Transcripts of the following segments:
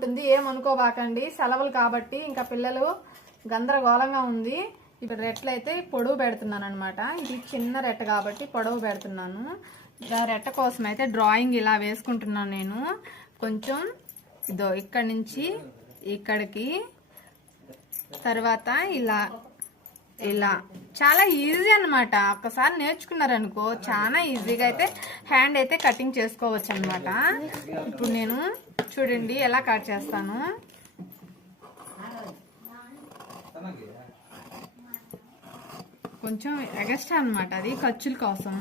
ఉంటుంది ఏమనుకోబాకండి సెలవులు కాబట్టి ఇంకా పిల్లలు గందరగోళంగా ఉంది. ఇప్పుడు రెట్లు అయితే పొడవు పెడుతున్నాను అనమాట ఇది చిన్న రెట్ట కాబట్టి పొడవు పెడుతున్నాను. రెట్ట కోసం అయితే డ్రాయింగ్ ఇలా వేసుకుంటున్నాను నేను. కొంచెం ఇదో ఇక్కడి నుంచి ఇక్కడికి తర్వాత ఇలా ఇలా. చాలా ఈజీ అనమాట ఒక్కసారి నేర్చుకున్నారనుకో చాలా ఈజీగా అయితే హ్యాండ్ అయితే కటింగ్ చేసుకోవచ్చు అనమాట ఇప్పుడు నేను చూడండి ఎలా కట్ చేస్తాను. కొంచెం ఎగస్ట్రా అనమాట అది ఖర్చుల కోసం.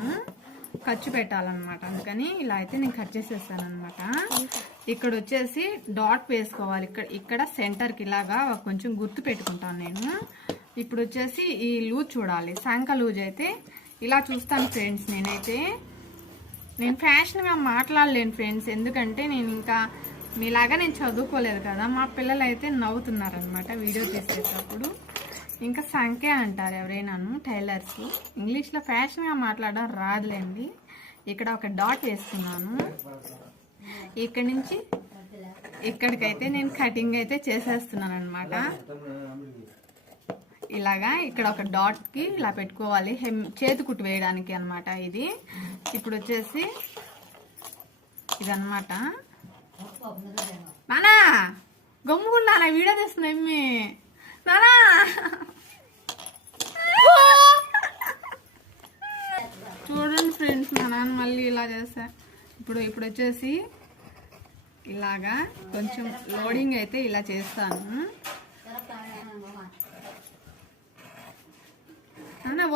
ఖర్చు పెట్టాలన్నమాట. అందుకని ఇలా అయితే నేను కట్ చేసేస్తాను అనమాట ఇక్కడ వచ్చేసి డాట్ వేసుకోవాలి. ఇక్కడ ఇక్కడ సెంటర్కి ఇలాగా కొంచెం గుర్తు పెట్టుకుంటాను నేను. ఇప్పుడు వచ్చేసి ఈ లూజ్ చూడాలి. శాంక లూజ్ అయితే ఇలా చూస్తాను ఫ్రెండ్స్ నేనైతే. నేను ఫ్యాషన్గా మాట్లాడలేను ఫ్రెండ్స్. ఎందుకంటే నేను ఇంకా మీలాగా నేను చదువుకోలేదు కదా. మా పిల్లలు అయితే నవ్వుతున్నారనమాట వీడియో తీసేటప్పుడు. ఇంకా సంఖ్య అంటారు ఎవరైనాను టైలర్స్. ఇంగ్లీష్లో ఫ్యాషన్గా మాట్లాడడం రాదులేండి. ఇక్కడ ఒక డాట్ వేస్తున్నాను. ఇక్కడ నుంచి ఇక్కడికైతే నేను కటింగ్ అయితే చేసేస్తున్నాను అనమాట ఇలాగా ఇక్కడ ఒక డాట్కి ఇలా పెట్టుకోవాలి. హెమ్ చేతి కుట్టు వేయడానికి అన్నమాట ఇది. ఇప్పుడు వచ్చేసి ఇదనమాట నానా గమ్ముకున్నా నా వీడియో తీస్తున్నా ఎమ్మి? నానా. చూడండి ఫ్రెండ్స్ మా నాన్న మళ్ళీ ఇలా చేస్తా ఇప్పుడు ఇప్పుడు వచ్చేసి ఇలాగా కొంచెం లోడింగ్ అయితే ఇలా చేస్తాను.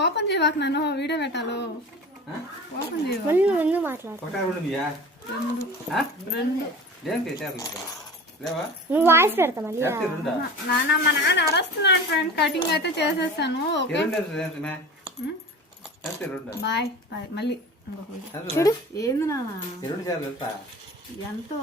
ఓపెన్ చేయవాక నన్ను వీడియో పెట్టాలో. ఓపెన్ మాట్లాడు. వాయిస్ పెడతా మళ్ళీ. నాన్న మా నాన్న అరుస్తున్నాడు ఫ్రెండ్ కటింగ్ అయితే చేసేస్తాను బాయ్ బాయ్. మళ్ళీ. చూడు. ఏంది నాన్న? ఎంతో